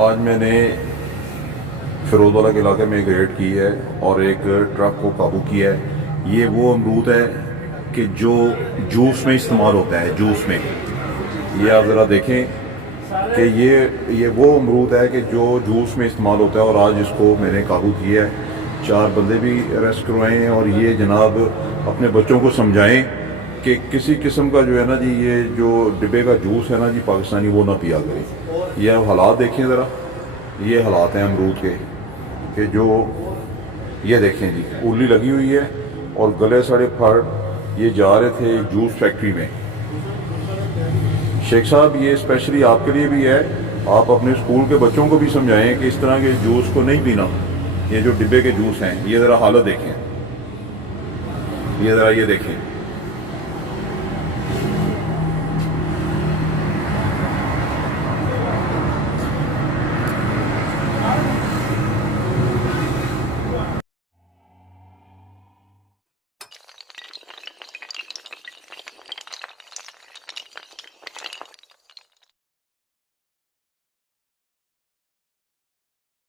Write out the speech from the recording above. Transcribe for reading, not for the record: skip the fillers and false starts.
आज मैंने फिरोजवाला के इलाके में एक रेड की है और एक ट्रक को काबू किया है। ये वो अमरूद है कि जो जूस में इस्तेमाल होता है, जूस में। ये आप ज़रा देखें कि ये वो अमरूद है कि जो जूस में इस्तेमाल होता है, और आज इसको मैंने काबू किया है। 4 बंदे भी अरेस्ट करवाए हैं। और ये जनाब अपने बच्चों को समझाएं कि किसी किस्म का जो है ना जी, ये जो डिब्बे का जूस है ना जी पाकिस्तानी, वो ना पिया करें। ये अब हालात देखें ज़रा, ये हालात हैं अमरूद के कि जो ये देखें जी, उल्ली लगी हुई है और गले सड़े फड़ ये जा रहे थे जूस फैक्ट्री में। शेख साहब, ये स्पेशली आपके लिए भी है। आप अपने स्कूल के बच्चों को भी समझाएं कि इस तरह के जूस को नहीं पीना। ये जो डिब्बे के जूस हैं, ये ज़रा हालत देखें, ये ज़रा ये देखें।